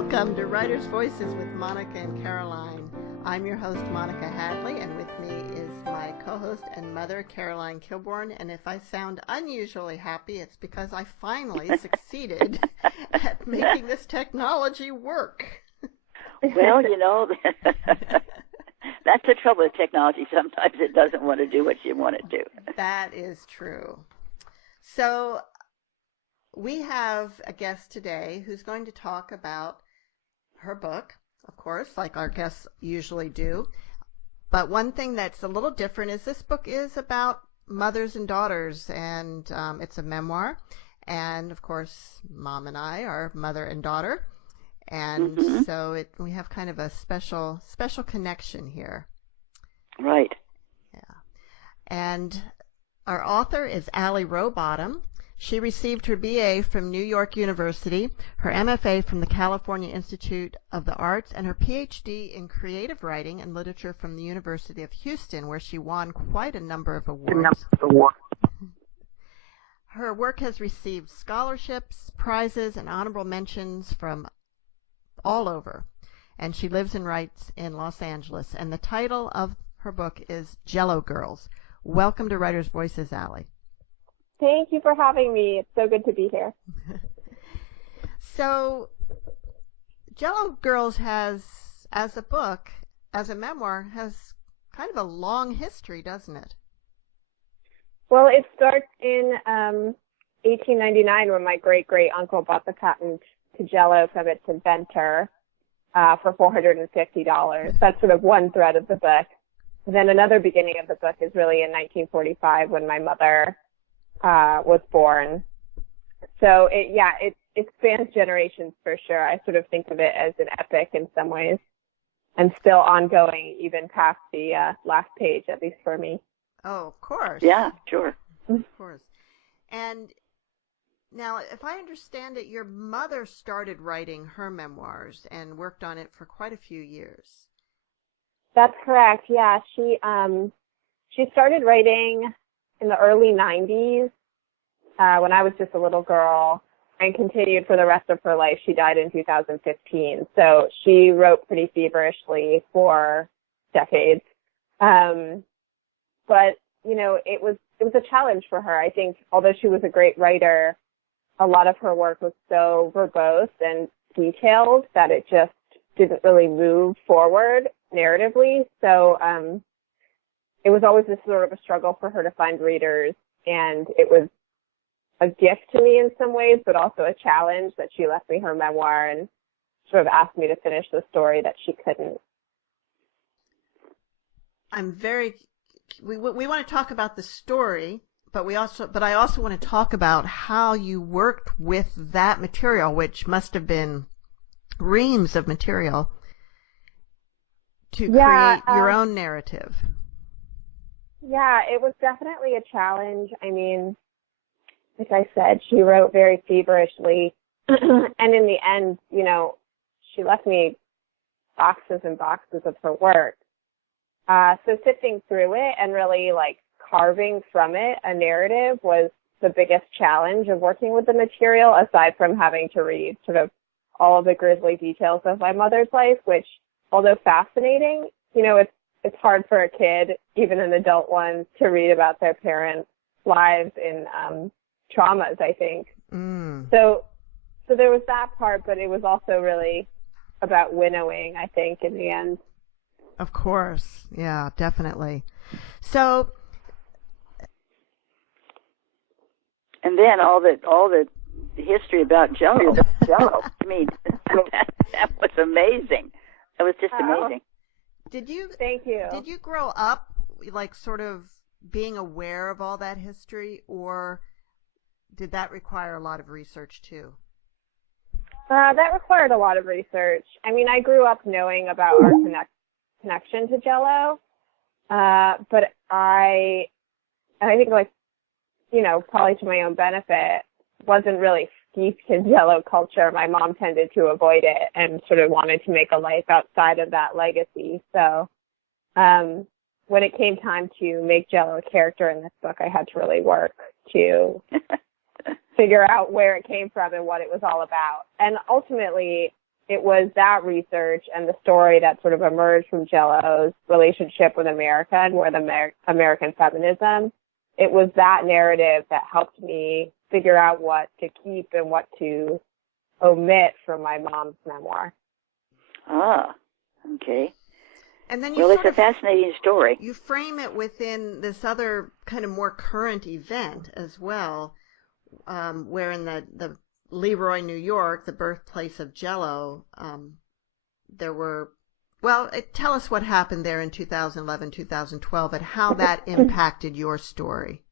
Welcome to Writer's Voices with Monica and Caroline. I'm your host, Monica Hadley, and with me is my co-host and mother, Caroline Kilborn. And if I sound unusually happy, it's because I finally succeeded at making this technology work. Well, you know, that's the trouble with technology. Sometimes it doesn't want to do what you want it to. That is true. So we have a guest today who's going to talk about her book, of course, like our guests usually do. But one thing that's a little different is this book is about mothers and daughters, and it's a memoir. And, of course, Mom and I are mother and daughter. And so we have kind of a special connection here. Right. Yeah. And our author is Allie Rowbottom. She received her BA from New York University, her MFA from the California Institute of the Arts, and her PhD in creative writing and literature from the University of Houston, where she won quite a number of awards. Her work has received scholarships, prizes, and honorable mentions from all over, and she lives and writes in Los Angeles. And the title of her book is Jell-O Girls. Welcome to Writer's Voices, Allie. Thank you for having me. It's so good to be here. So, Jell-O Girls has, as a book, as a memoir, has kind of a long history, doesn't it? Well, it starts in 1899 when my great-great-uncle bought the patent to Jell-O from its inventor for $450. That's sort of one thread of the book. And then another beginning of the book is really in 1945 when my mother was born. So it spans generations for sure. I sort of think of it as an epic in some ways, and still ongoing even past the last page, at least for me. Oh, of course. Yeah, sure. Of course. And now, if I understand it, your mother started writing her memoirs and worked on it for quite a few years. That's correct. Yeah, she started writing in the early 90s when I was just a little girl, and continued for the rest of her life. She died in 2015. So she wrote pretty feverishly for decades. But, you know, it was a challenge for her. I think although she was a great writer, a lot of her work was so verbose and detailed that it just didn't really move forward narratively. So it was always this sort of a struggle for her to find readers, and it was a gift to me in some ways, but also a challenge that she left me her memoir and sort of asked me to finish the story that she couldn't. We want to talk about the story, but I also want to talk about how you worked with that material, which must have been reams of material to create your own narrative. Yeah, it was definitely a challenge. I mean, like I said, she wrote very feverishly, and in the end, you know, she left me boxes and boxes of her work. So sifting through it and really carving from it a narrative was the biggest challenge of working with the material, aside from having to read sort of all of the grisly details of my mother's life, which, although fascinating, you know, it's hard for a kid, even an adult one, to read about their parents' lives in traumas, I think. So there was that part, but it was also really about winnowing, I think, in the end. Of course. Yeah, definitely. So, and then all the history about Jell-O. I mean, that was amazing. That was just amazing. Thank you. Did you grow up sort of being aware of all that history, or did that require a lot of research too? That required a lot of research. I mean, I grew up knowing about our connection to Jell-O, but I think, you know, probably to my own benefit, wasn't really steeped in Jell-O culture. My mom tended to avoid it and sort of wanted to make a life outside of that legacy. So when it came time to make Jell-O a character in this book, I had to really work to figure out where it came from and what it was all about. And ultimately, it was that research and the story that sort of emerged from Jell-O's relationship with America and with American feminism. It was that narrative that helped me figure out what to keep and what to omit from my mom's memoir. Ah, okay. And then it's a fascinating story. You frame it within this other kind of more current event as well, where in the Leroy, New York, the birthplace of Jell-O, there were, tell us what happened there in 2011, 2012, and how that impacted your story.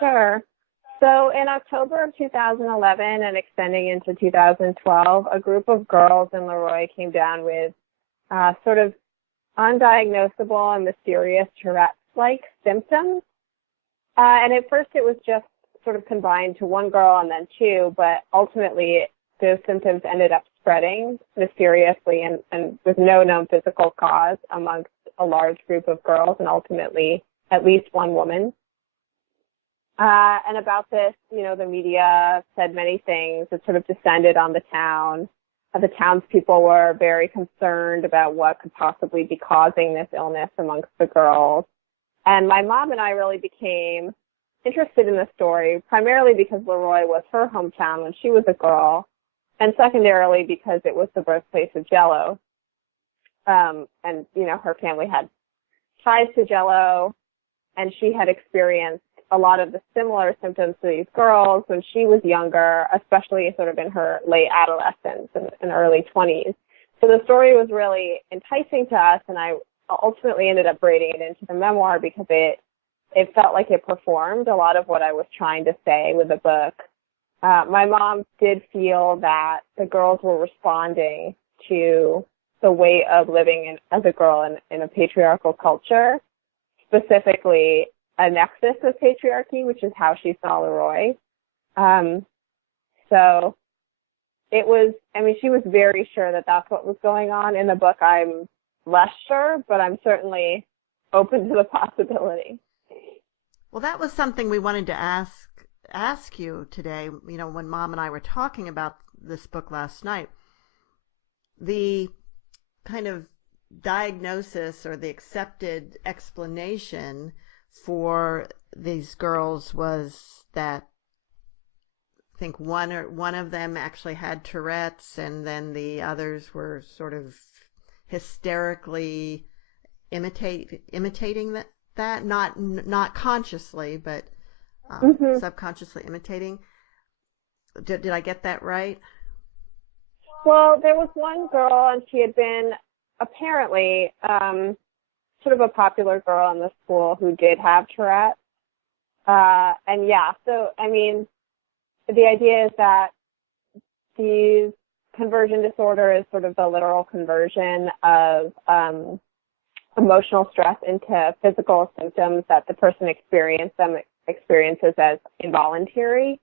Sure. So in October of 2011 and extending into 2012, a group of girls in Leroy came down with sort of undiagnosable and mysterious Tourette's-like symptoms. And at first it was just sort of confined to one girl and then two, but ultimately those symptoms ended up spreading mysteriously and with no known physical cause amongst a large group of girls and ultimately at least one woman. And about this, the media said many things. It sort of descended on the town. The townspeople were very concerned about what could possibly be causing this illness amongst the girls. And my mom and I really became interested in the story, primarily because Leroy was her hometown when she was a girl, and secondarily because it was the birthplace of Jell-O. And, her family had ties to Jell-O, and she had experienced a lot of the similar symptoms to these girls when she was younger, especially sort of in her late adolescence and early 20s. So the story was really enticing to us, and I ultimately ended up braiding it into the memoir because it felt like it performed a lot of what I was trying to say with the book. My mom did feel that the girls were responding to the way of living as a girl in a patriarchal culture, specifically a nexus of patriarchy, which is how she saw Leroy. So it was, she was very sure that that's what was going on. In the book, I'm less sure, but I'm certainly open to the possibility. Well, that was something we wanted to ask you today, when Mom and I were talking about this book last night. The kind of diagnosis or the accepted explanation for these girls was that I think one of them actually had Tourette's, and then the others were sort of hysterically imitating that not consciously, but subconsciously imitating. Did I get that right? Well, there was one girl, and she had been apparently sort of a popular girl in the school who did have Tourette's. The idea is that the conversion disorder is sort of the literal conversion of emotional stress into physical symptoms that the person experiences as involuntary.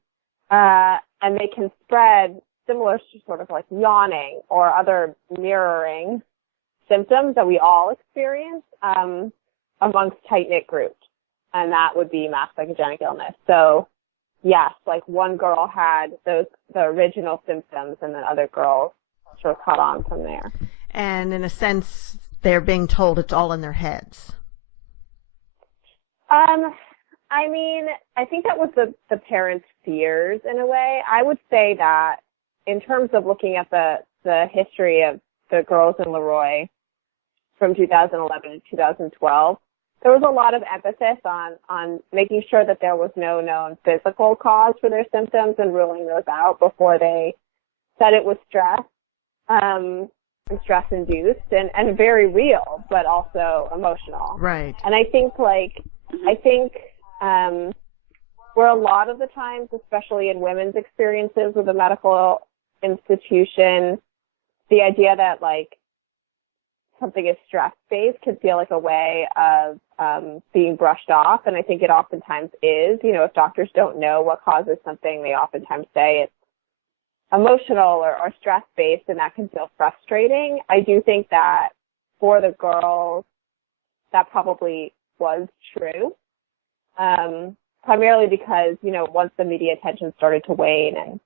And they can spread similar to sort of like yawning or other mirroring symptoms that we all experience amongst tight-knit groups. And that would be mass psychogenic illness. So, yes, like one girl had the original symptoms and then other girls sort of caught on from there. And in a sense, they're being told it's all in their heads. I think that was the parents' fears in a way. I would say that in terms of looking at the history of the girls in Leroy from 2011 to 2012, there was a lot of emphasis on making sure that there was no known physical cause for their symptoms and ruling those out before they said it was stress, and stress-induced and very real, but also emotional. Right. And I think where a lot of the times, especially in women's experiences with a medical institution, the idea that like something is stress-based can feel like a way of being brushed off, and I think it oftentimes is. If doctors don't know what causes something, they oftentimes say it's emotional or stress-based, and that can feel frustrating. I do think that for the girls, that probably was true, primarily because, once the media attention started to wane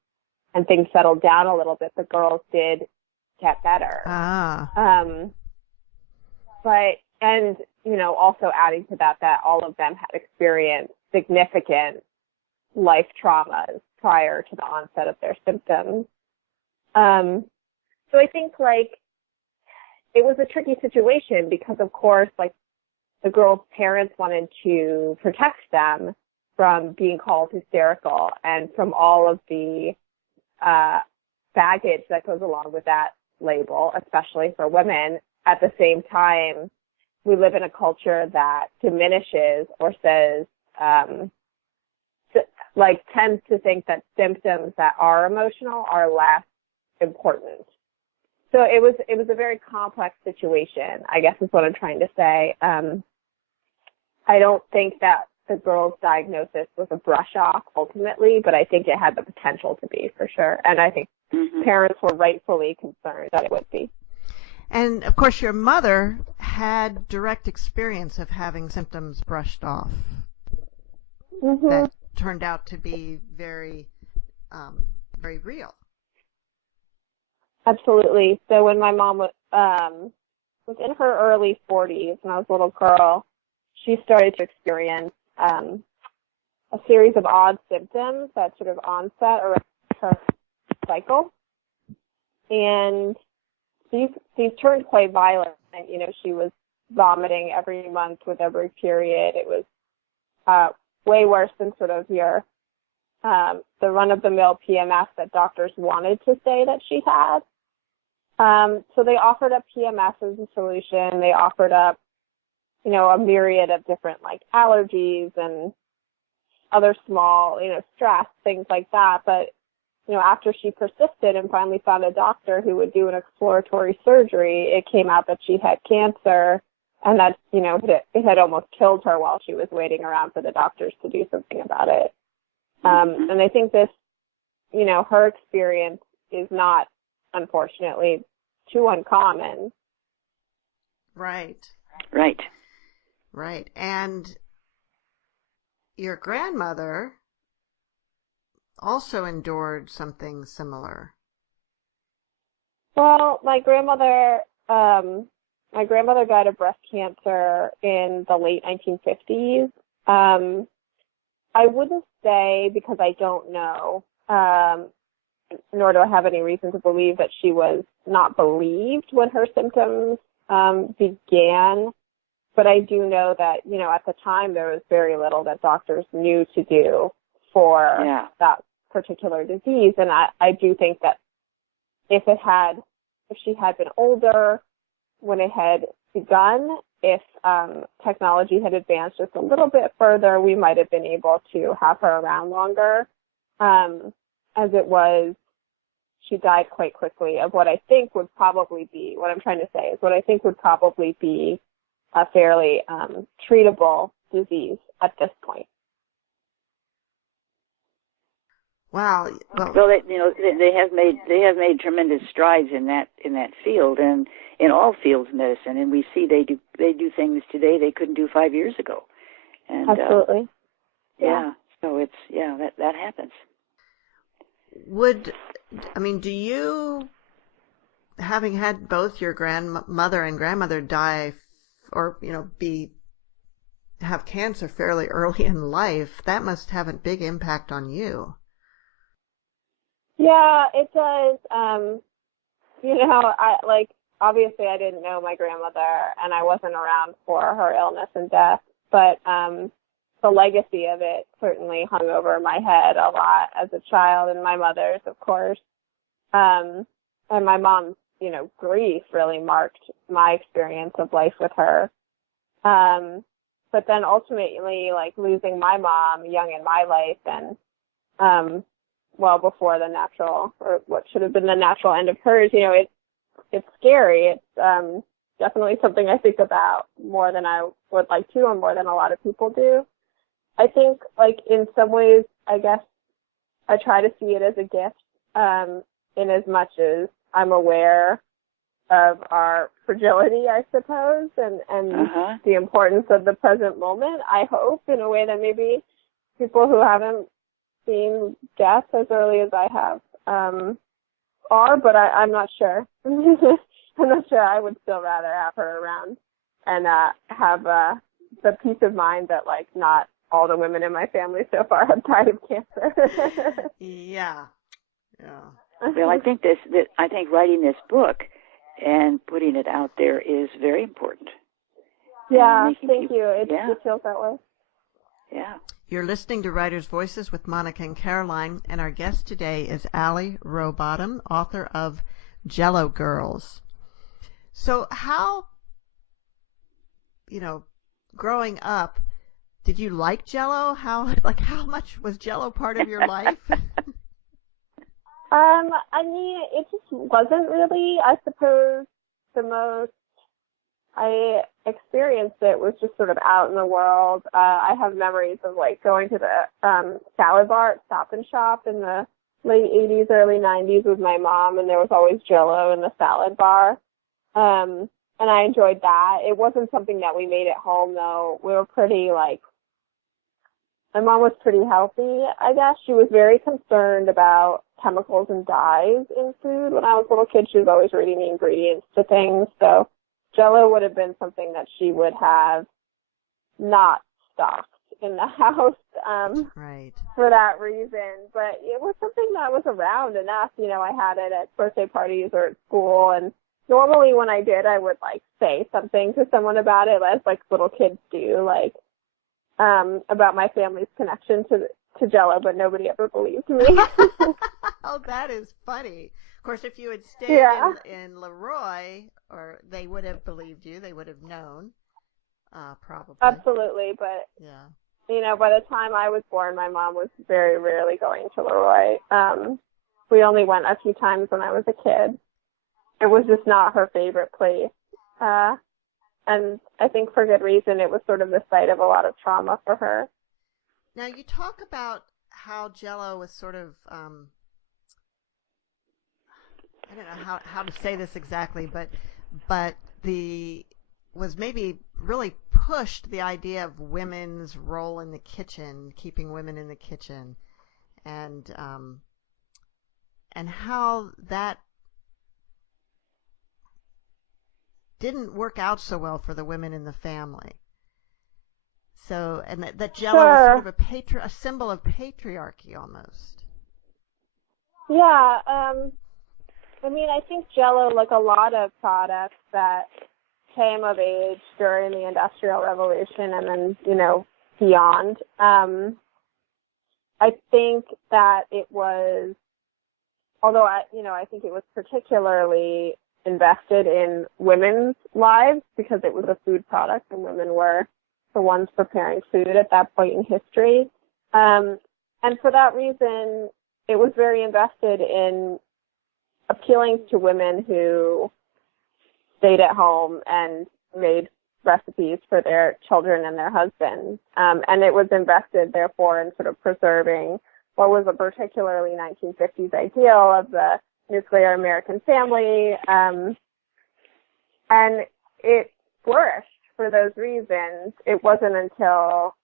and things settled down a little bit, the girls did get better. But, and, you know, also adding to that all of them had experienced significant life traumas prior to the onset of their symptoms. So I think, like, it was a tricky situation because, of course, like, the girls' parents wanted to protect them from being called hysterical and from all of the baggage that goes along with that label, especially for women. At the same time, we live in a culture that diminishes or says, like, tends to think that symptoms that are emotional are less important. So it was a very complex situation, I guess is what I'm trying to say. I don't think that the girl's diagnosis was a brush off ultimately, but I think it had the potential to be, for sure. And I think parents were rightfully concerned that it would be. And, of course, your mother had direct experience of having symptoms brushed off that turned out to be very, very real. Absolutely. So when my mom was in her early 40s, when I was a little girl, she started to experience a series of odd symptoms that sort of onset around her cycle. And these turned quite violent. You know, she was vomiting every month with every period. It was way worse than sort of your the run-of-the-mill PMS that doctors wanted to say that she had. So they offered up PMS as a solution. They offered up, you know, a myriad of different, like, allergies and other small, you know, stress, things like that. But, you know, after she persisted and finally found a doctor who would do an exploratory surgery, it came out that she had cancer, and that, you know, it had almost killed her while she was waiting around for the doctors to do something about it. And I think this, you know, her experience is not, unfortunately, too uncommon. Right. Right. Right. And your grandmother also endured something similar. Well, my grandmother died of breast cancer in the late 1950s. I wouldn't say, because I don't know, nor do I have any reason to believe that she was not believed when her symptoms began. But I do know that, you know, at the time there was very little that doctors knew to do for that particular disease. And I do think that if she had been older when it had begun, if technology had advanced just a little bit further, we might have been able to have her around longer. As it was, she died quite quickly of what I think would probably be, what I'm trying to say is what I think would probably be a fairly treatable disease at this point. Wow. Well, they have made tremendous strides in that field and in all fields of medicine, and we see they do things today they couldn't do 5 years ago. And, absolutely. So it's that happens. Do you, having had both your grandmother and grandmother die, or, you know, have cancer fairly early in life, that must have a big impact on you. Yeah, it does. You know, obviously I didn't know my grandmother and I wasn't around for her illness and death, but the legacy of it certainly hung over my head a lot as a child, and my mother's, of course. And my mom's, you know, grief really marked my experience of life with her. But then ultimately, like, losing my mom young in my life and well before the natural, or what should have been the natural end of hers, you know, it's scary. It's definitely something I think about more than I would like to, or more than a lot of people do. I think, like, in some ways, I guess I try to see it as a gift, in as much as I'm aware of our fragility, I suppose, and the importance of the present moment, I hope, in a way that maybe people who haven't seen guests as early as I have are, but I'm not sure. I'm not sure. I would still rather have her around and have the peace of mind that, like, not all the women in my family so far have died of cancer. Yeah. Well, I think writing this book and putting it out there is very important. Yeah, thank you. It feels that way. Yeah. You're listening to Writers' Voices with Monica and Caroline, and our guest today is Allie Rowbottom, author of Jell-O Girls. So how, growing up, did you like Jell-O? How much was Jell-O part of your life? I mean, it just wasn't really. I suppose the most I experienced it was just sort of out in the world. I have memories of, like, going to the salad bar at Stop and Shop in the late 80s, early 90s with my mom, and there was always Jell-O in the salad bar. And I enjoyed that. It wasn't something that we made at home, though. We were pretty, like, my mom was pretty healthy, I guess. She was very concerned about chemicals and dyes in food. When I was a little kid, she was always reading the ingredients to things. So Jell-O would have been something that she would have not stocked in the house right. for that reason. But it was something that was around enough. I had it at birthday parties or at school. And normally when I did, I would, like, say something to someone about it, as, like, little kids do, like, about my family's connection to Jell-O, but nobody ever believed me. Oh, that is funny. Of course, if you had stayed in Leroy, or they would have believed you, they would have known, probably. Absolutely, but by the time I was born, my mom was very rarely going to Leroy. We only went a few times when I was a kid. It was just not her favorite place. And I think for good reason. It was sort of the site of a lot of trauma for her. Now, you talk about how Jell-O was sort of, I don't know how to say this exactly, but was maybe really pushed the idea of women's role in the kitchen, keeping women in the kitchen, and how that didn't work out so well for the women in the family. So, and that Jell-O was sort of a symbol of patriarchy almost. Yeah, I mean, I think Jell-O, like a lot of products that came of age during the Industrial Revolution and then, beyond, I think that it was, although I think it was particularly invested in women's lives because it was a food product and women were the ones preparing food at that point in history. And for that reason, it was very invested in appealing to women who stayed at home and made recipes for their children and their husbands. And it was invested, therefore, in sort of preserving what was a particularly 1950s ideal of the nuclear American family. And it flourished for those reasons. It wasn't until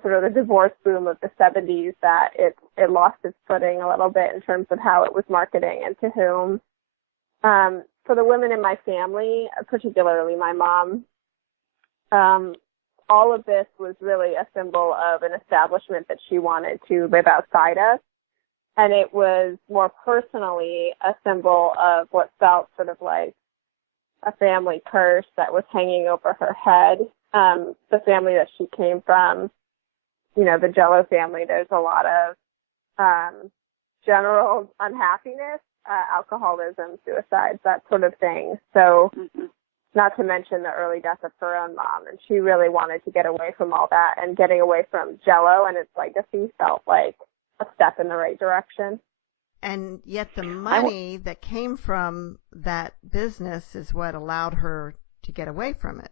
sort of the divorce boom of the 70s that it lost its footing a little bit in terms of how it was marketing and to whom. For the women in my family, particularly my mom, all of this was really a symbol of an establishment that she wanted to live outside of. And it was more personally a symbol of what felt sort of like a family curse that was hanging over her head. The family that she came from, the Jell-O family, there's a lot of general unhappiness, alcoholism, suicides, that sort of thing. So not to mention the early death of her own mom. And she really wanted to get away from all that, and getting away from Jell-O and its legacy felt like a step in the right direction. And yet the money that came from that business is what allowed her to get away from it.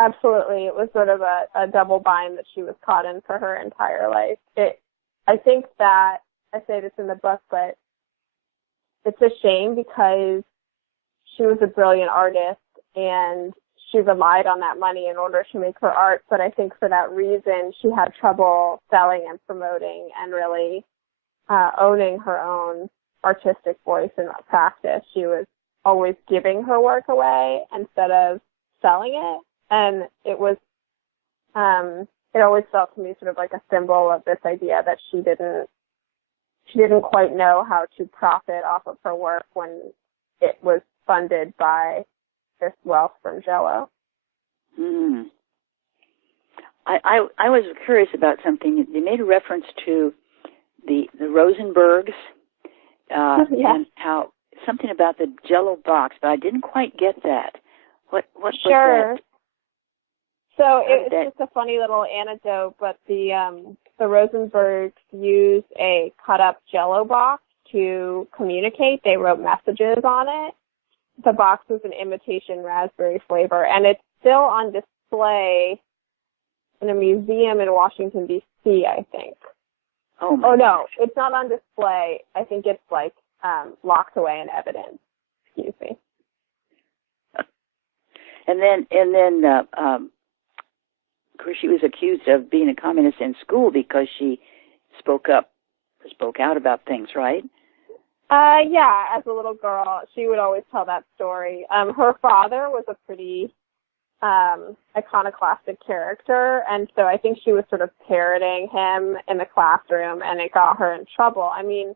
Absolutely. It was sort of a double bind that she was caught in for her entire life. I think that, I say this in the book, but it's a shame because she was a brilliant artist and she relied on that money in order to make her art. But I think for that reason, she had trouble selling and promoting and really owning her own artistic voice in practice. She was always giving her work away instead of selling it. And it was, it always felt to me sort of like a symbol of this idea that she didn't quite know how to profit off of her work when it was funded by this wealth from Jell-O. Mm. I was curious about something. They made a reference to the Rosenbergs Yes. and how something about the Jell-O box, but I didn't quite get that. What Sure. was that? So it's just a funny little anecdote, but the Rosenbergs used a cut-up Jell-O box to communicate. They wrote messages on it. The box was an imitation raspberry flavor, and it's still on display in a museum in Washington, D.C., I think. Oh no, it's not on display. I think it's like locked away in evidence. Excuse me. And then, of course, she was accused of being a communist in school because she spoke out about things, right? Yeah, as a little girl, she would always tell that story. Her father was a pretty iconoclastic character, and so I think she was sort of parroting him in the classroom, and it got her in trouble. I mean,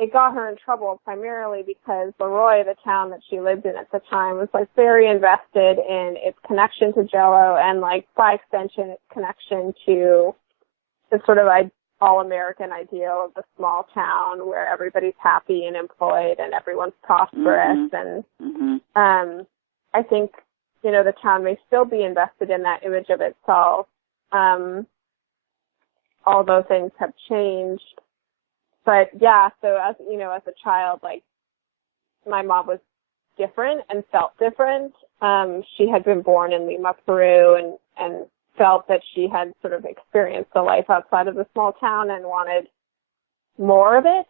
it got her in trouble primarily because Leroy, the town that she lived in at the time, was like very invested in its connection to Jell-O and like by extension its connection to the sort of all-American ideal of the small town where everybody's happy and employed and everyone's prosperous. Mm-hmm. And I think, you know, the town may still be invested in that image of itself, although things have changed. But yeah, so as you know, as a child, like my mom was different and felt different. She had been born in Lima, Peru, and felt that she had sort of experienced the life outside of the small town and wanted more of it.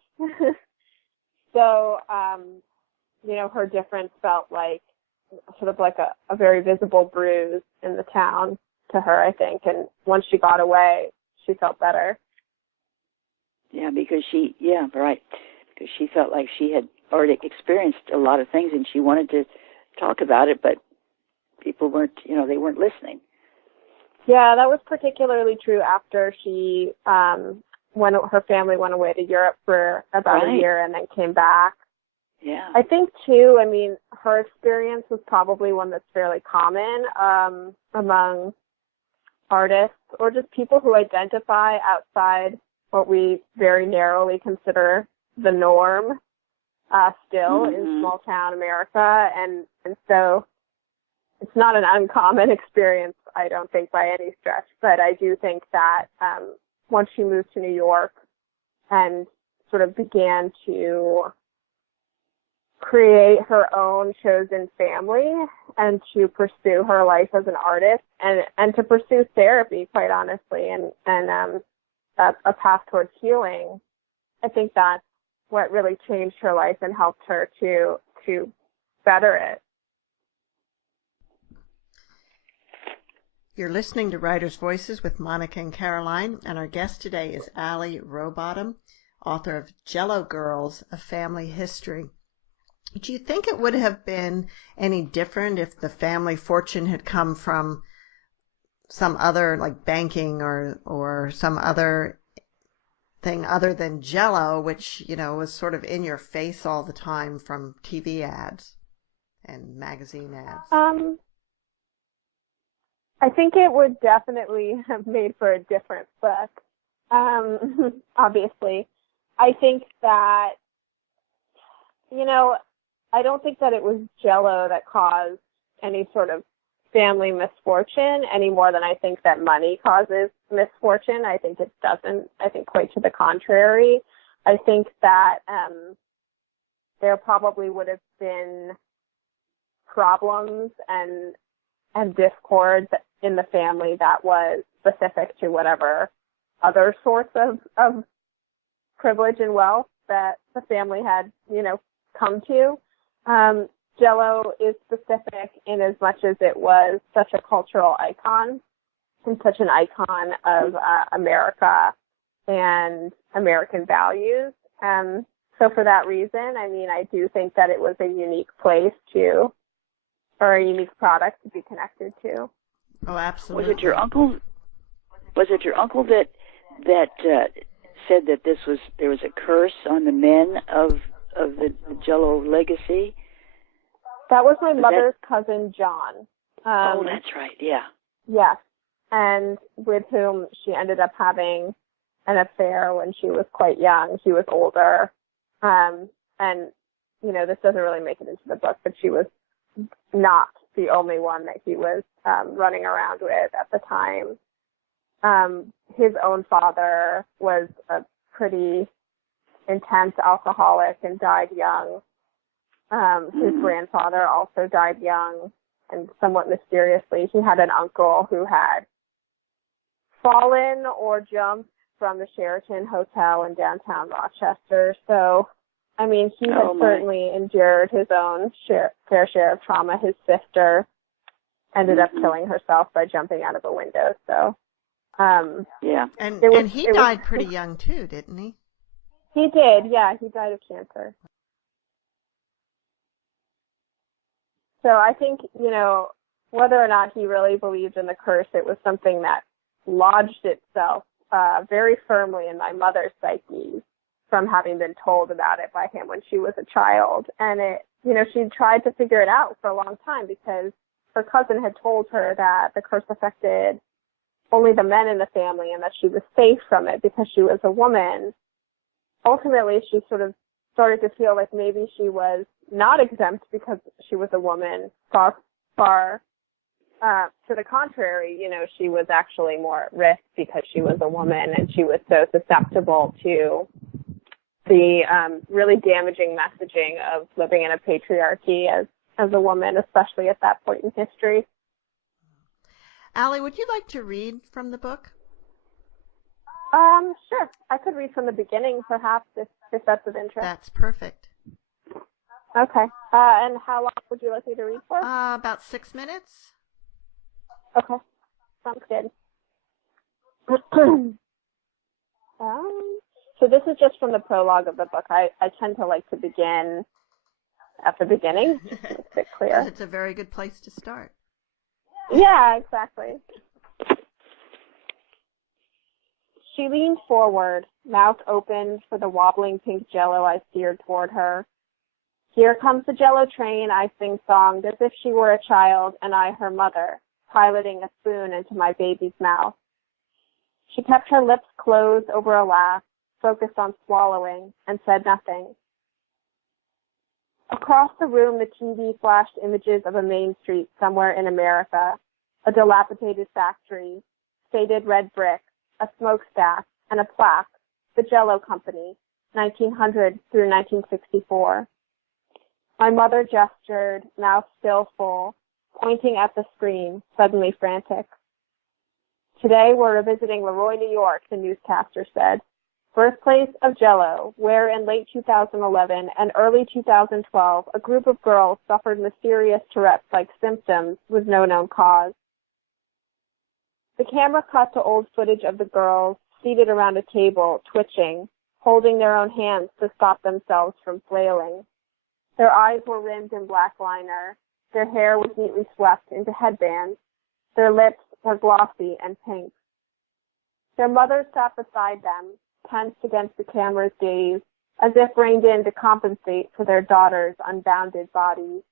So, you know, her difference felt like sort of like a very visible bruise in the town to her, I think. And once she got away, she felt better. Yeah, because because she felt like she had already experienced a lot of things and she wanted to talk about it, but people weren't, they weren't listening. Yeah, that was particularly true after she, when her family went away to Europe for about a year and then came back. Yeah. I think too, I mean, her experience was probably one that's fairly common, among artists or just people who identify outside what we very narrowly consider the norm, still in small town America. And so it's not an uncommon experience, I don't think, by any stretch. But I do think that once she moved to New York and sort of began to create her own chosen family and to pursue her life as an artist and to pursue therapy, quite honestly, and a path towards healing, I think that's what really changed her life and helped her to better it. You're listening to Writers' Voices with Monica and Caroline, and our guest today is Allie Rowbottom, author of Jell-O Girls, A Family History. Do you think it would have been any different if the family fortune had come from some other, like banking or some other thing other than Jell-O, which, was sort of in your face all the time from TV ads and magazine ads? I think it would definitely have made for a different book. Obviously, I think that, I don't think that it was Jell-O that caused any sort of family misfortune any more than I think that money causes misfortune. I think it doesn't. I think quite to the contrary. I think that there probably would have been problems and discord in the family that was specific to whatever other sorts of privilege and wealth that the family had, come to. Jell-O is specific in as much as it was such a cultural icon and such an icon of America and American values. So for that reason, I mean, I do think that it was a unique place to, or a unique product to be connected to. Oh, absolutely. Was it your uncle? Was it your uncle that said that there was a curse on the men of the Jell-O legacy? That was my mother's cousin John. Oh, that's right. Yeah. Yes, and with whom she ended up having an affair when she was quite young. He was older, and you know, this doesn't really make it into the book, but she was not the only one that he was running around with at the time. His own father was a pretty intense alcoholic and died young. His grandfather also died young and somewhat mysteriously. He had an uncle who had fallen or jumped from the Sheraton Hotel in downtown Rochester. So, I mean, he had certainly endured his own fair share of trauma. His sister ended up killing herself by jumping out of a window. So, yeah. And he died pretty young too, didn't he? He did, yeah. He died of cancer. So I think, you know, whether or not he really believed in the curse, it was something that lodged itself very firmly in my mother's psyche from having been told about it by him when she was a child. And it, you know, she tried to figure it out for a long time because her cousin had told her that the curse affected only the men in the family and that she was safe from it because she was a woman. Ultimately, she sort of started to feel like maybe she was not exempt because she was a woman. Far to the contrary, you know, she was actually more at risk because she was a woman and she was so susceptible to the really damaging messaging of living in a patriarchy as a woman, especially at that point in history. Allie, would you like to read from the book? Sure. I could read from the beginning, perhaps, if that's of interest. That's perfect. Okay. And how long would you like me to read for? About 6 minutes. Okay. Sounds good. So this is just from the prologue of the book. I tend to like to begin at the beginning, just to make it clear. It's a very good place to start. Yeah, exactly. She leaned forward, mouth open for the wobbling pink Jell-O I steered toward her. Here comes the Jell-O train, I sing-songed, as if she were a child and I her mother, piloting a spoon into my baby's mouth. She kept her lips closed over a laugh, focused on swallowing, and said nothing. Across the room, the TV flashed images of a main street somewhere in America, a dilapidated factory, faded red brick, a smokestack, and a plaque, the Jell-O Company, 1900 through 1964. My mother gestured, mouth still full, pointing at the screen, suddenly frantic. Today we're revisiting Leroy, New York, the newscaster said. Birthplace of Jell-O, where in late 2011 and early 2012, a group of girls suffered mysterious Tourette's-like symptoms with no known cause. The camera cut to old footage of the girls seated around a table, twitching, holding their own hands to stop themselves from flailing. Their eyes were rimmed in black liner. Their hair was neatly swept into headbands. Their lips were glossy and pink. Their mother sat beside them, tensed against the camera's gaze, as if reined in to compensate for their daughter's unbounded bodies.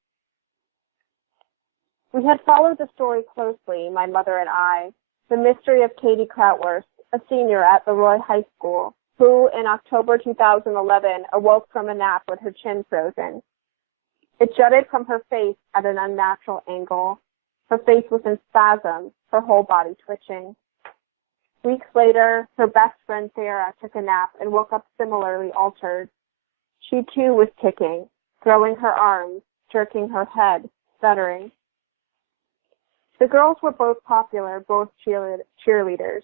We had followed the story closely, my mother and I, the mystery of Katie Krautwurst, a senior at Leroy High School, who in October 2011 awoke from a nap with her chin frozen. It jutted from her face at an unnatural angle. Her face was in spasms, her whole body twitching. Weeks later, her best friend Sarah took a nap and woke up similarly altered. She too was kicking, throwing her arms, jerking her head, stuttering. The girls were both popular, both cheerleaders.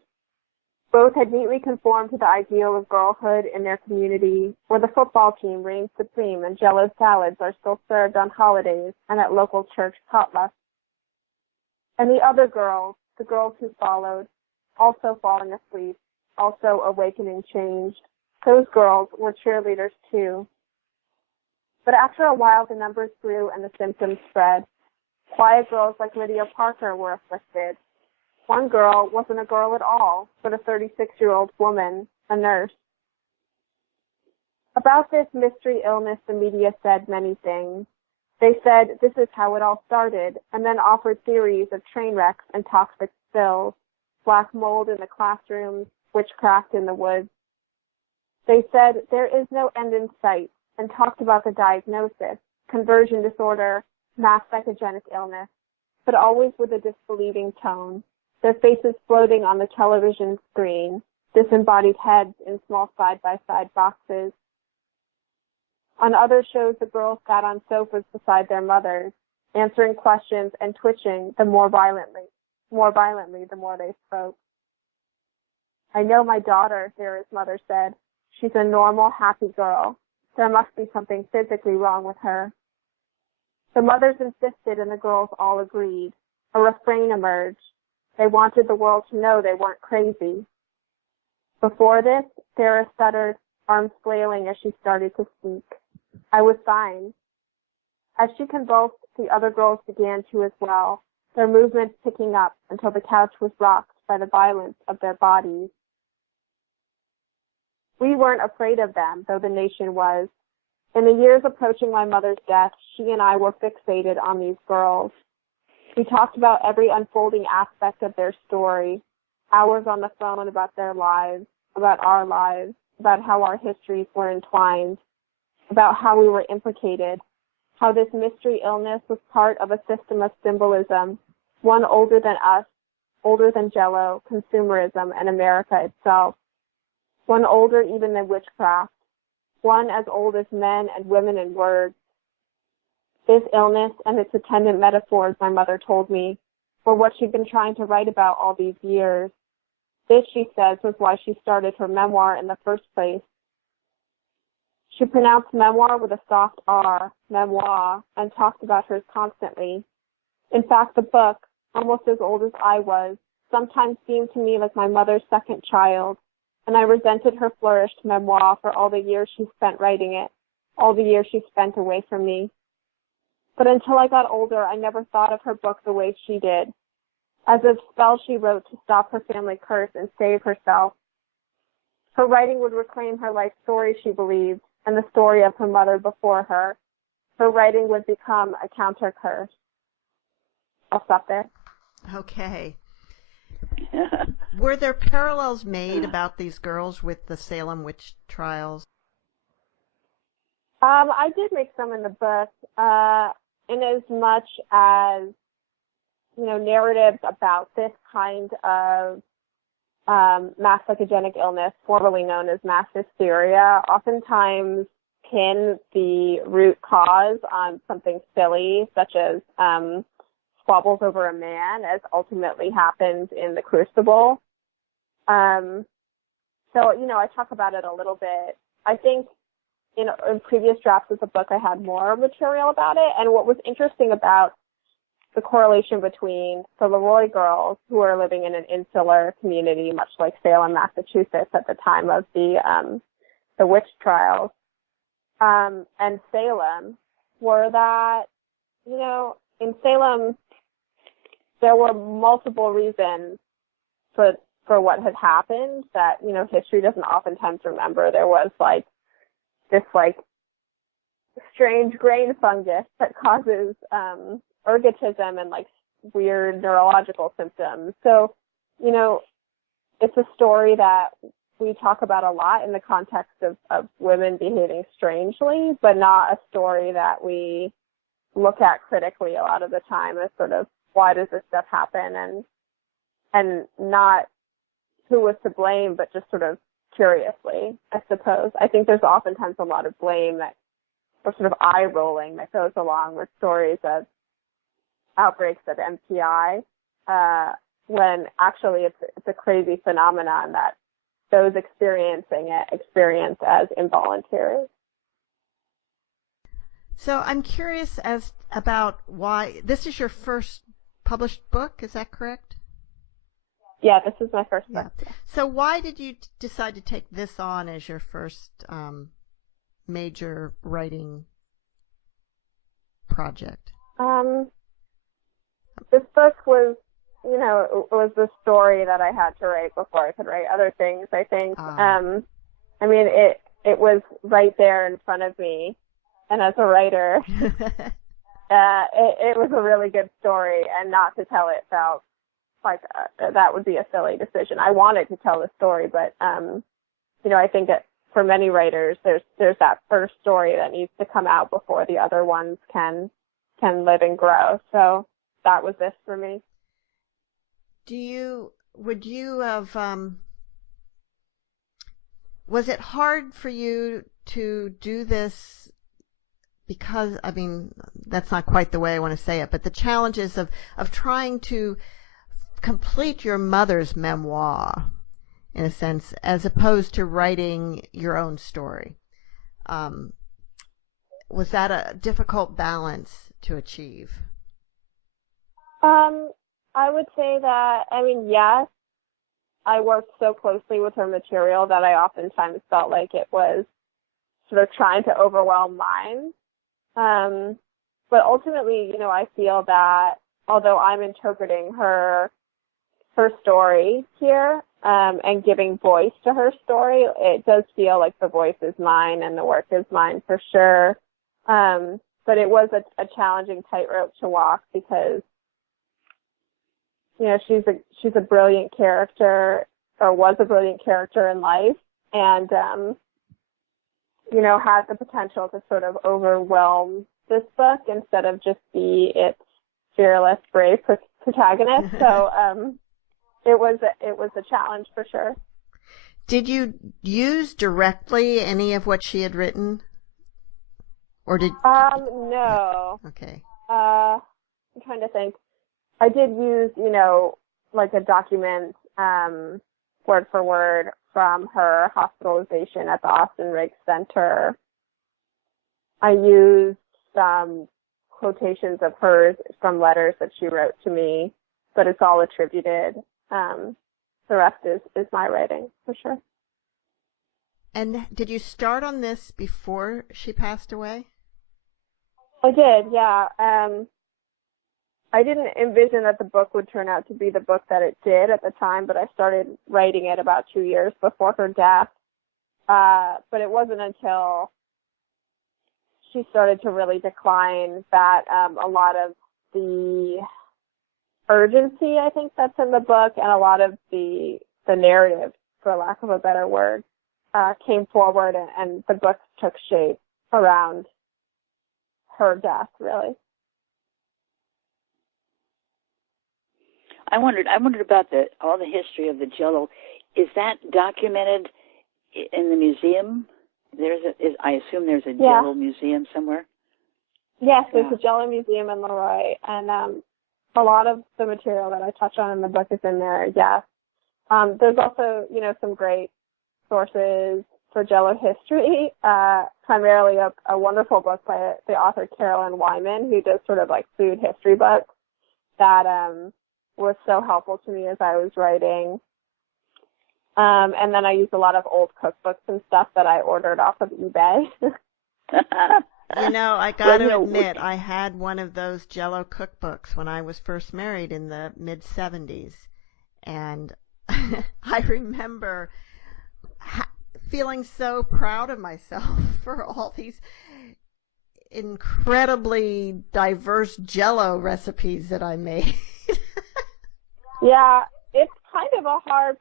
Both had neatly conformed to the ideal of girlhood in their community, where the football team reigns supreme and Jell-O salads are still served on holidays and at local church potlucks. And the other girls, the girls who followed, also falling asleep, also awakening changed. Those girls were cheerleaders too. But after a while, the numbers grew and the symptoms spread. Quiet girls like Lydia Parker were afflicted. One girl wasn't a girl at all, but a 36-year-old woman, a nurse. About this mystery illness, the media said many things. They said this is how it all started, and then offered theories of train wrecks and toxic spills, black mold in the classrooms, witchcraft in the woods. They said there is no end in sight, and talked about the diagnosis, conversion disorder, mass psychogenic illness, but always with a disbelieving tone, their faces floating on the television screen, disembodied heads in small side-by-side boxes. On other shows, the girls sat on sofas beside their mothers, answering questions and twitching the more violently the more they spoke. I know my daughter, Sarah's mother said. She's a normal, happy girl. There must be something physically wrong with her. The mothers insisted and the girls all agreed. A refrain emerged. They wanted the world to know they weren't crazy. Before this, Sarah stuttered, arms flailing as she started to speak. I was fine. As she convulsed, the other girls began to as well, their movements picking up until the couch was rocked by the violence of their bodies. We weren't afraid of them, though the nation was. In the years approaching my mother's death, she and I were fixated on these girls. We talked about every unfolding aspect of their story, hours on the phone about their lives, about our lives, about how our histories were entwined, about how we were implicated, how this mystery illness was part of a system of symbolism, one older than us, older than Jell-O, consumerism, and America itself, one older even than witchcraft, one as old as men and women and words. This illness and its attendant metaphors, my mother told me, were what she'd been trying to write about all these years. This, she says, was why she started her memoir in the first place. She pronounced memoir with a soft R, memoir, and talked about hers constantly. In fact, the book, almost as old as I was, sometimes seemed to me like my mother's second child, and I resented her flourished memoir for all the years she spent writing it, all the years she spent away from me. But until I got older, I never thought of her book the way she did, as a spell she wrote to stop her family curse and save herself. Her writing would reclaim her life story, she believed, and the story of her mother before her. Her writing would become a counter-curse. I'll stop there. Okay. Were there parallels made about these girls with the Salem Witch Trials? I did make some in the book, in as much as, narratives about this kind of mass psychogenic illness, formerly known as mass hysteria, oftentimes pin the root cause on something silly, such as squabbles over a man, as ultimately happens in The Crucible. I talk about it a little bit. I think in previous drafts of the book, I had more material about it. And what was interesting about the correlation between the Leroy girls, who are living in an insular community, much like Salem, Massachusetts, at the time of the witch trials, and Salem, were that, in Salem, there were multiple reasons for what had happened that, history doesn't oftentimes remember. There was this strange grain fungus that causes ergotism and weird neurological symptoms. So, it's a story that we talk about a lot in the context of women behaving strangely, but not a story that we look at critically a lot of the time as sort of, why does this stuff happen, and not who was to blame, but just sort of curiously, I suppose. I think there's oftentimes a lot of blame or sort of eye-rolling that goes along with stories of outbreaks of MPI, when actually it's a crazy phenomenon that those experiencing it experience as involuntary. So I'm curious about why this is your first published book. Is that correct? Yeah, this is my first book. Yeah. So why did you decide to take this on as your first major writing project? This book was, it was the story that I had to write before I could write other things, I think. I mean, it was right there in front of me. And as a writer, it was a really good story, and not to tell it felt like that would be a silly decision. I wanted to tell the story, but, I think that for many writers, there's that first story that needs to come out before the other ones can live and grow. So that was this for me. Would you have, was it hard for you to do this? Because, I mean, that's not quite the way I want to say it, but the challenges of trying to complete your mother's memoir, in a sense, as opposed to writing your own story. Was that a difficult balance to achieve? I would say that, yes, I worked so closely with her material that I oftentimes felt like it was sort of trying to overwhelm mine. But ultimately, I feel that although I'm interpreting her story here, and giving voice to her story, it does feel like the voice is mine and the work is mine for sure. But it was a challenging tightrope to walk because, she's a brilliant character, or was a brilliant character in life, and, had the potential to sort of overwhelm this book instead of just be its fearless, brave protagonist. So it was a challenge for sure. Did you use directly any of what she had written, or did? No. Okay. I'm trying to think. I did use, like a document, word for word from her hospitalization at the Austin Riggs Center. I used some quotations of hers from letters that she wrote to me, but it's all attributed. The rest is my writing, for sure. And did you start on this before she passed away? I did, yeah. I didn't envision that the book would turn out to be the book that it did at the time, but I started writing it about 2 years before her death. But it wasn't until she started to really decline that a lot of the urgency, I think, that's in the book, and a lot of the narrative, for lack of a better word, came forward, and the book took shape around her death, really. I wondered about all the history of the Jell-O. Is that documented in the museum? I assume there's a Jell-O museum somewhere. Yes, there's a Jell-O museum in Leroy, and a lot of the material that I touch on in the book is in there. Yes, there's also some great sources for Jell-O history. Primarily a wonderful book by the author Carolyn Wyman, who does sort of like food history books that was so helpful to me as I was writing. And then I used a lot of old cookbooks and stuff that I ordered off of eBay. I got to admit, I had one of those Jell-O cookbooks when I was first married in the mid-'70s. And I remember feeling so proud of myself for all these incredibly diverse Jell-O recipes that I made. Yeah, it's kind of a hard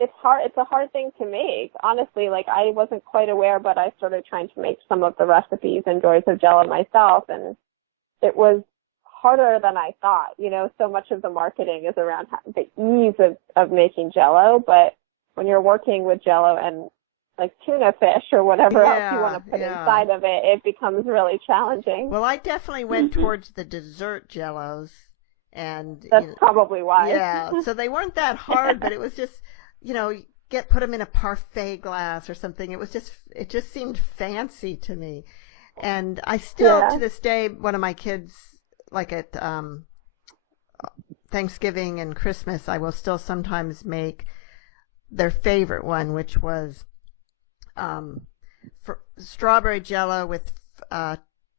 it's a hard thing to make. Honestly, like I wasn't quite aware, but I started trying to make some of the recipes and joys of Jell-O myself, and it was harder than I thought. So much of the marketing is around the ease of making Jell-O, but when you're working with Jell-O and like tuna fish or whatever else you want to put inside of it, it becomes really challenging. Well, I definitely went towards the dessert Jell-Os. And that's probably why. Yeah, so they weren't that hard, but it was just, put them in a parfait glass or something. It just seemed fancy to me. And I still, to this day, one of my kids, like at Thanksgiving and Christmas, I will still sometimes make their favorite one, which was strawberry Jell-O with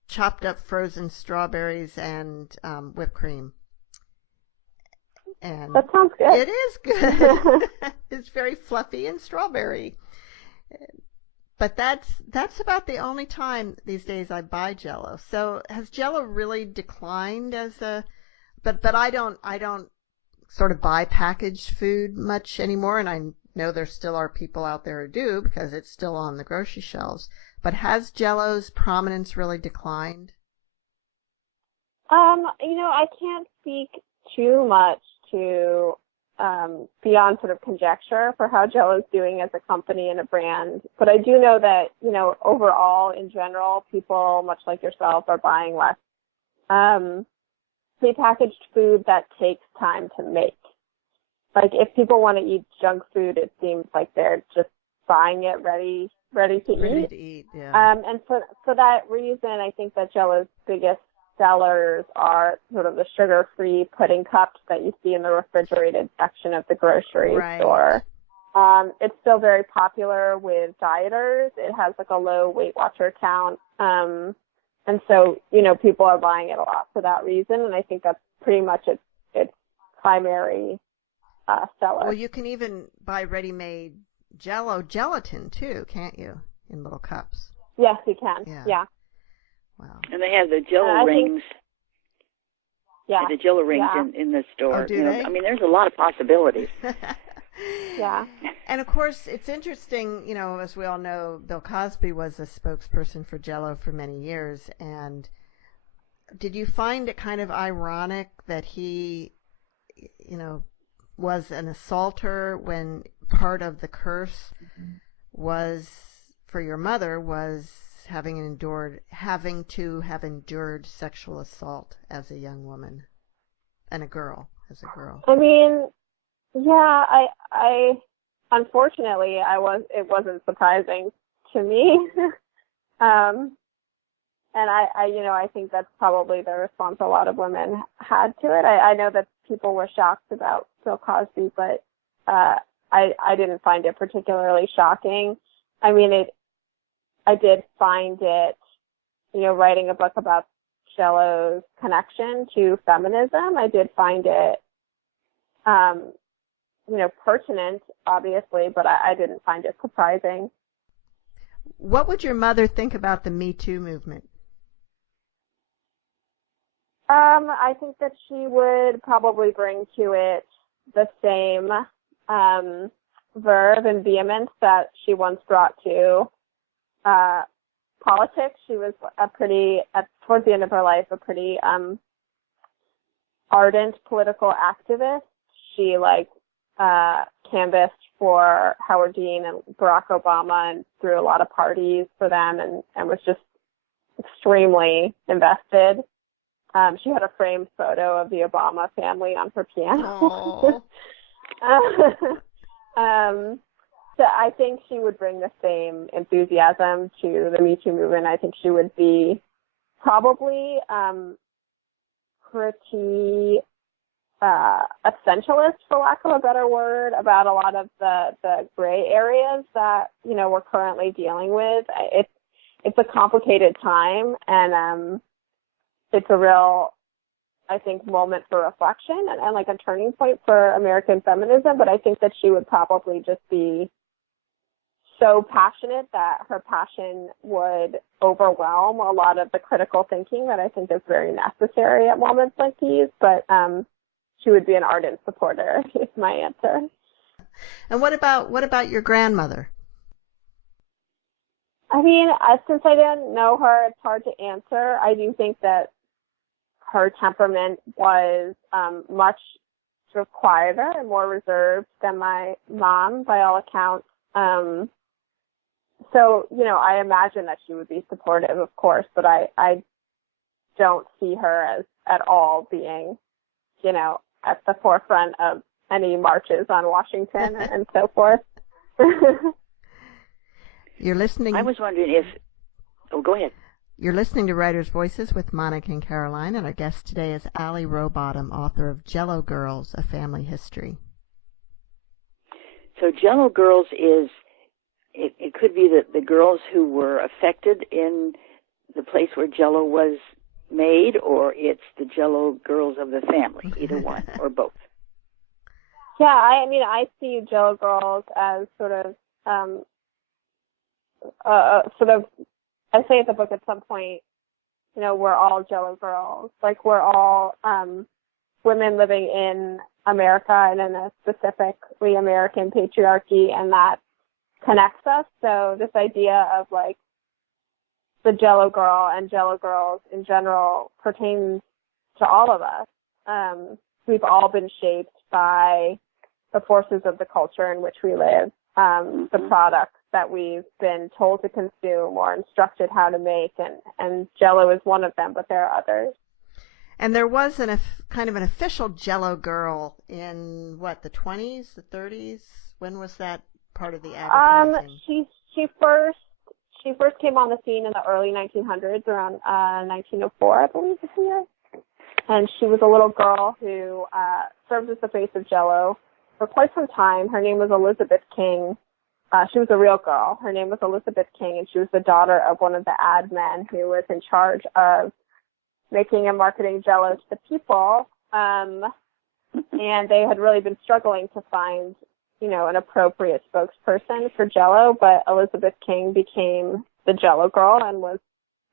chopped up frozen strawberries and whipped cream. And that sounds good. It is good. It's very fluffy and strawberry. But that's about the only time these days I buy Jell-O. So has Jell-O really declined as a? But I don't sort of buy packaged food much anymore, and I know there still are people out there who do because it's still on the grocery shelves. But has Jell-O's prominence really declined? I can't speak too much to beyond sort of conjecture for how Jell-O's doing as a company and a brand. But I do know that, overall, in general, people, much like yourself, are buying less prepackaged food that takes time to make. Like, if people want to eat junk food, it seems like they're just buying it ready to eat. Ready to eat, yeah. And for that reason, I think that Jell-O's biggest sellers are sort of the sugar-free pudding cups that you see in the refrigerated section of the grocery store. It's still very popular with dieters. It has like a low Weight Watcher count. And so, people are buying it a lot for that reason. And I think that's pretty much its primary seller. Well, you can even buy ready-made Jell-O gelatin too, can't you? In little cups. Yes, you can. Yeah. Wow. And they have the Jell-O rings. The Jell-O rings in the store. Oh, do they? I mean, there's a lot of possibilities. Yeah. And of course, it's interesting, as we all know, Bill Cosby was a spokesperson for Jell-O for many years. And did you find it kind of ironic that he, was an assaulter when part of the curse was, for your mother, was having to have endured sexual assault as a young woman and as a girl? I mean, yeah, I unfortunately, it wasn't surprising to me. And I think that's probably the response a lot of women had to it. I know that people were shocked about Bill Cosby, but, I didn't find it particularly shocking. I mean, I did find it, writing a book about Jell-O's connection to feminism. I did find it, pertinent, obviously, but I didn't find it surprising. What would your mother think about the Me Too movement? I think that she would probably bring to it the same verve and vehemence that she once brought to politics. She was towards the end of her life, a pretty ardent political activist. She canvassed for Howard Dean and Barack Obama and threw a lot of parties for them and was just extremely invested. She had a framed photo of the Obama family on her piano. So I think she would bring the same enthusiasm to the Me Too movement. I think she would be probably pretty essentialist, for lack of a better word, about a lot of the gray areas that we're currently dealing with. It's a complicated time, and it's a real, I think, moment for reflection and like a turning point for American feminism. But I think that she would probably just be so passionate that her passion would overwhelm a lot of the critical thinking that I think is very necessary at moments like these. But she would be an ardent supporter, is my answer. And what about your grandmother? I mean, since I didn't know her, it's hard to answer. I do think that her temperament was much sort of quieter and more reserved than my mom, by all accounts. So, I imagine that she would be supportive, of course, but I don't see her as at all being, at the forefront of any marches on Washington and so forth. You're listening. I was wondering if. Oh, go ahead. You're listening to Writers' Voices with Monica and Caroline, and our guest today is Allie Rowbottom, author of Jell-O Girls, A Family History. So Jell-O Girls is, it could be the girls who were affected in the place where Jell-O was made, or it's the Jell-O Girls of the family, either one, or both. Yeah, I see Jell-O Girls as sort of, I say in the book at some point, we're all Jell-O girls. Like, we're all women living in America and in a specifically American patriarchy, and that connects us. So this idea of, like, the Jell-O girl and Jell-O girls in general pertains to all of us. We've all been shaped by the forces of the culture in which we live, the products that we've been told to consume or instructed how to make, and Jell-O is one of them, but there are others. And there was kind of an official Jell-O girl in, the 20s, the 30s? When was that part of the advertising? She first came on the scene in the early 1900s, around 1904, I believe is the year. And she was a little girl who served as the face of Jell-O for quite some time. Her name was Elizabeth King. She was a real girl. Her name was Elizabeth King, and she was the daughter of one of the ad men who was in charge of making and marketing Jell-O to the people. And they had really been struggling to find, an appropriate spokesperson for Jell-O, but Elizabeth King became the Jell-O girl and was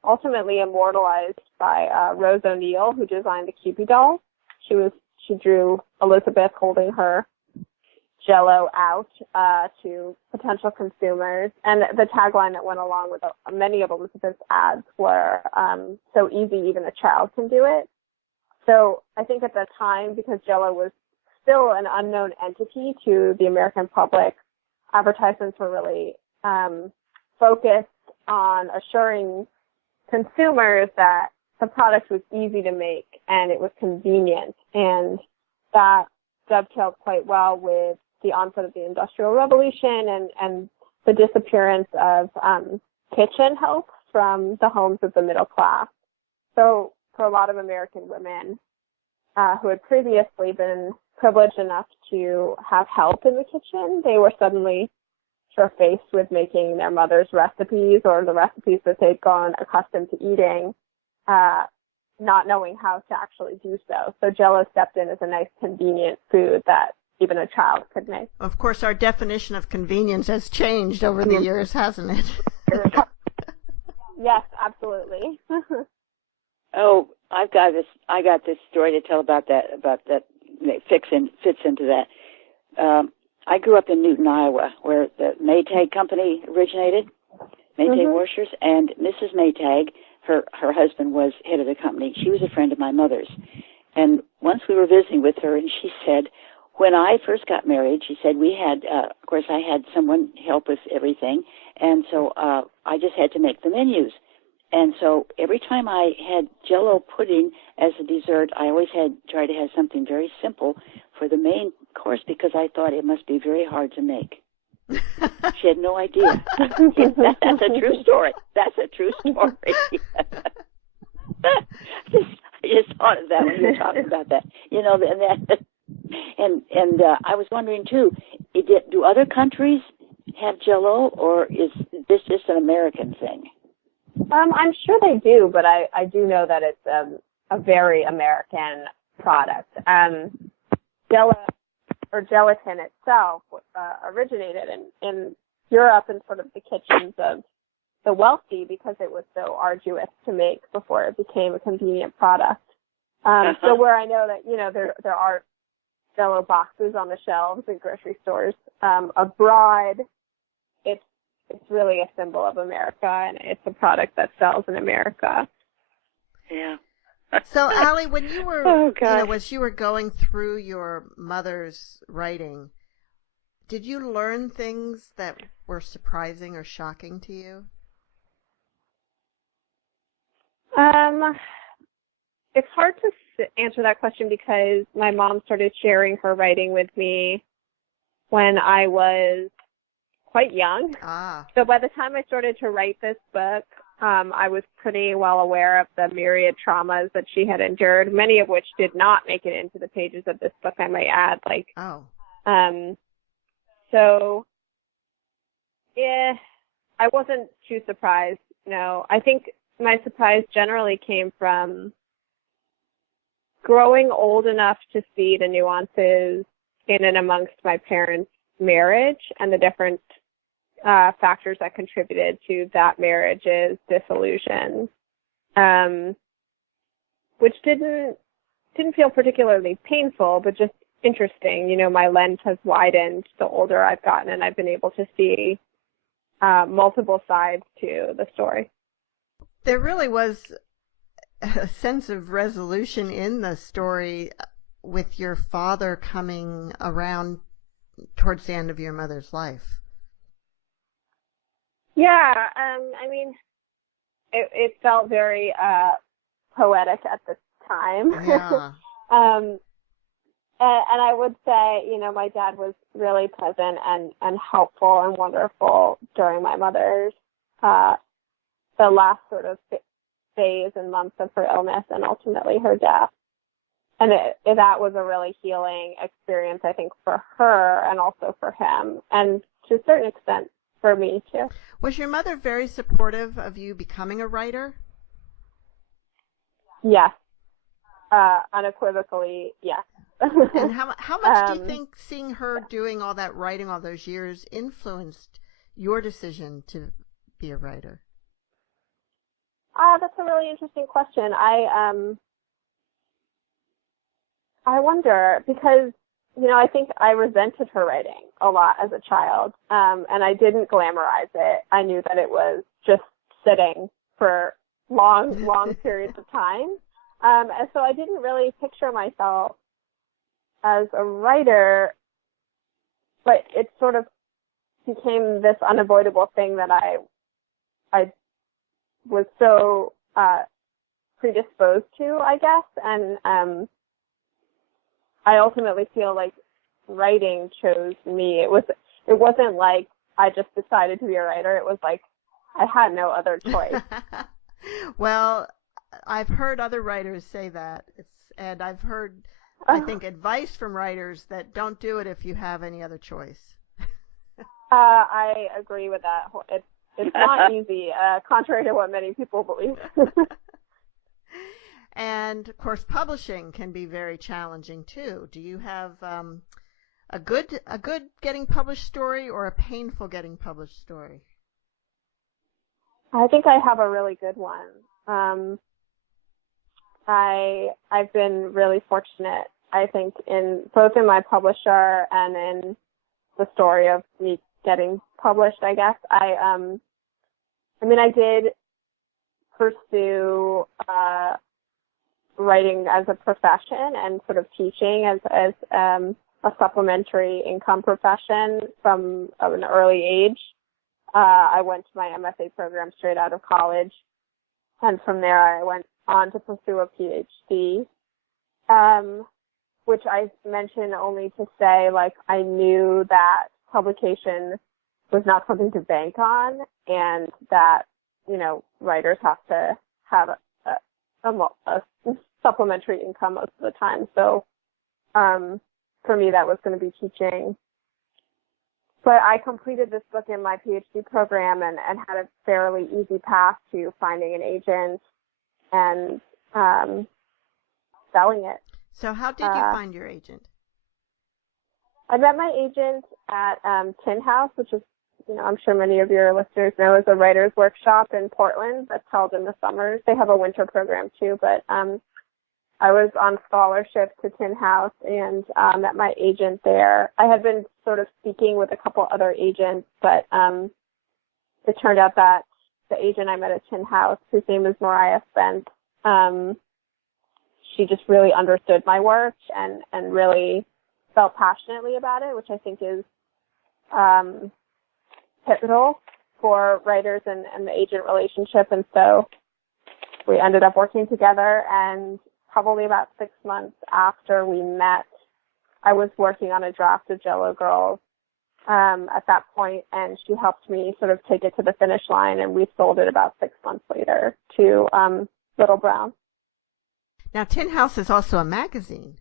ultimately immortalized by Rose O'Neal, who designed the Cupid doll. She drew Elizabeth holding her Jell-O out to potential consumers, and the tagline that went along with many of Elizabeth's ads were "so easy even a child can do it." So I think at the time, because Jell-O was still an unknown entity to the American public, advertisements were really focused on assuring consumers that the product was easy to make and it was convenient, and that dovetailed quite well with the onset of the Industrial Revolution and the disappearance of kitchen help from the homes of the middle class. So for a lot of American women who had previously been privileged enough to have help in the kitchen, they were suddenly sort of faced with making their mother's recipes or the recipes that they'd gone accustomed to eating, not knowing how to actually do so. So Jell-O stepped in as a nice, convenient food that even a child could make. Of course, our definition of convenience has changed over the years, hasn't it? Yes, absolutely. Oh, I got this story to tell about that fits into that. I grew up in Newton, Iowa, where the Maytag company originated, Maytag Washers, and Mrs. Maytag, her husband was head of the company. She was a friend of my mother's. And once we were visiting with her, and she said, when I first got married, she said, we had, of course, I had someone help with everything, and so I just had to make the menus. And so every time I had Jell-O pudding as a dessert, I always tried to have something very simple for the main course because I thought it must be very hard to make. She had no idea. That's a true story. That's a true story. I just thought of that when you were talking about that. And I was wondering too, do other countries have Jell-O, or is this just an American thing? I'm sure they do, but I do know that it's a very American product. Jell-O, or gelatin itself, originated in Europe and sort of the kitchens of the wealthy because it was so arduous to make before it became a convenient product. So where I know that, there are Jell-O boxes on the shelves in grocery stores, abroad, it's really a symbol of America, and it's a product that sells in America. Yeah. So, Allie, when you were, as you were going through your mother's writing, did you learn things that were surprising or shocking to you? It's hard to answer that question because my mom started sharing her writing with me when I was quite young. Ah. So by the time I started to write this book, I was pretty well aware of the myriad traumas that she had endured, many of which did not make it into the pages of this book, I might add. So, yeah, I wasn't too surprised. No, I think my surprise generally came from growing old enough to see the nuances in and amongst my parents' marriage and the different factors that contributed to that marriage's dissolution, which didn't feel particularly painful, but just interesting. You know, my lens has widened the older I've gotten, and I've been able to see multiple sides to the story. There really was a sense of resolution in the story with your father coming around towards the end of your mother's life. Yeah, I mean, it felt very poetic at the time. Yeah. And I would say, you know, my dad was really present and helpful and wonderful during my mother's, the last sort of phase and months of her illness and ultimately her death. And that was a really healing experience, I think, for her and also for him, and to a certain extent for me, too. Was your mother very supportive of you becoming a writer? Yes. Unequivocally, yes. And how much do you think seeing her doing all that writing all those years influenced your decision to be a writer? That's a really interesting question. I wonder, because, you know, I think I resented her writing a lot as a child, and I didn't glamorize it. I knew that it was just sitting for long periods of time. And so I didn't really picture myself as a writer, but it sort of became this unavoidable thing that I was so predisposed to, I guess, and I ultimately feel like writing chose me. It wasn't like I just decided to be a writer. It was like I had no other choice. Well, I've heard other writers say that, and I've heard, I think, advice from writers that don't do it if you have any other choice. I agree with that. It's not easy, contrary to what many people believe. And, of course, publishing can be very challenging, too. Do you have a good getting published story or a painful getting published story? I think I have a really good one. I've been really fortunate, I think, in both in my publisher and in the story of me getting published, I guess. I did pursue writing as a profession and sort of teaching as a supplementary income profession from an early age. I went to my MFA program straight out of college, and from there I went on to pursue a PhD, which I mention only to say, like, I knew that publication was not something to bank on, and that, you know, writers have to have a supplementary income most of the time. So for me, that was going to be teaching. But I completed this book in my PhD program and had a fairly easy path to finding an agent and selling it. So how did you find your agent? I met my agent at Tin House, which is, you know, I'm sure many of your listeners know, is a writer's workshop in Portland that's held in the summers. They have a winter program too, but I was on scholarship to Tin House and met my agent there. I had been sort of speaking with a couple other agents, but it turned out that the agent I met at Tin House, whose name is Mariah Spence, she just really understood my work and really felt passionately about it, which I think is pivotal for writers and the agent relationship. And so we ended up working together, and probably about 6 months after we met, I was working on a draft of Jell-O Girls, at that point, and she helped me sort of take it to the finish line, and we sold it about 6 months later to Little Brown. Now, Tin House is also a magazine.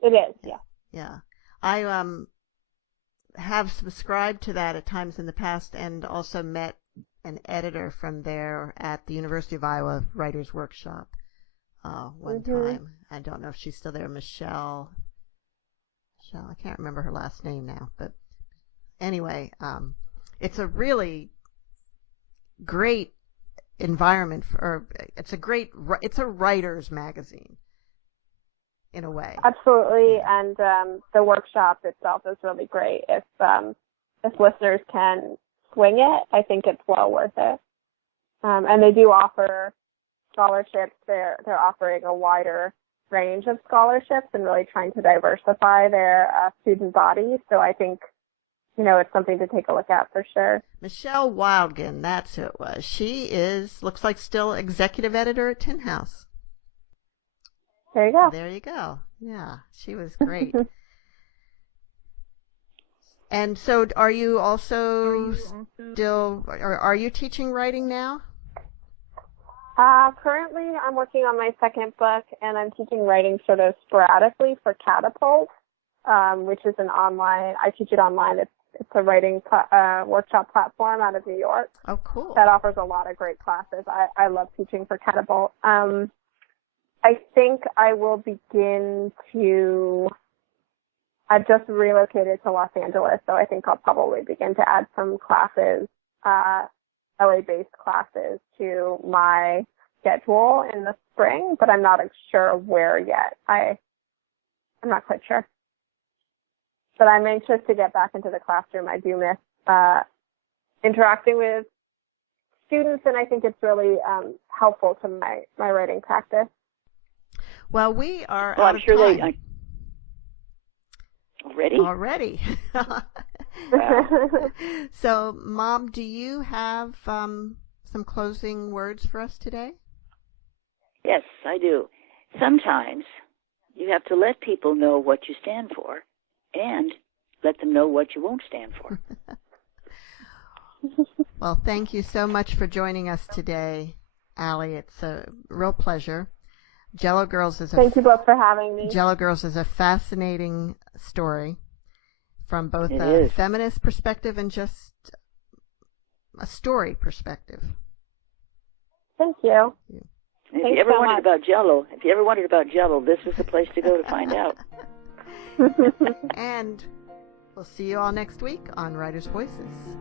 It is, yeah. Yeah. I have subscribed to that at times in the past, and also met an editor from there at the University of Iowa Writers Workshop one time. I don't know if she's still there, Michelle, I can't remember her last name now, but anyway, it's a really great environment it's a writer's magazine in a way. Absolutely, and the workshop itself is really great. If listeners can swing it, I think it's well worth it. And they do offer scholarships. They're offering a wider range of scholarships and really trying to diversify their student body. So I think, it's something to take a look at for sure. Michelle Wildgen, that's who it was. She looks like still executive editor at Tin House. There you go. There you go. Yeah, she was great. And so are you also still, are you teaching writing now? Currently, I'm working on my second book, and I'm teaching writing sort of sporadically for Catapult, which is an online, I teach it online. It's a writing workshop platform out of New York. Oh, cool. That offers a lot of great classes. I love teaching for Catapult. I think I will begin to, I've just relocated to Los Angeles, so I think I'll probably begin to add some classes, LA-based classes to my schedule in the spring, but I'm not sure where yet. I'm not quite sure. But I'm anxious to get back into the classroom. I do miss interacting with students, and I think it's really helpful to my writing practice. Well, we are well, out I'm sure of time. Already? Wow. So, Mom, do you have some closing words for us today? Yes, I do. Sometimes you have to let people know what you stand for and let them know what you won't stand for. Well, thank you so much for joining us today, Allie. It's a real pleasure. Jell-O Girls is Thank you both for having me. Jell-O Girls is a fascinating story from both It a is. feminist perspective and just a story perspective. Thank you. If Thanks you ever so wondered much. about Jell-O, this is the place to go to find out. And we'll see you all next week on Writers' Voices.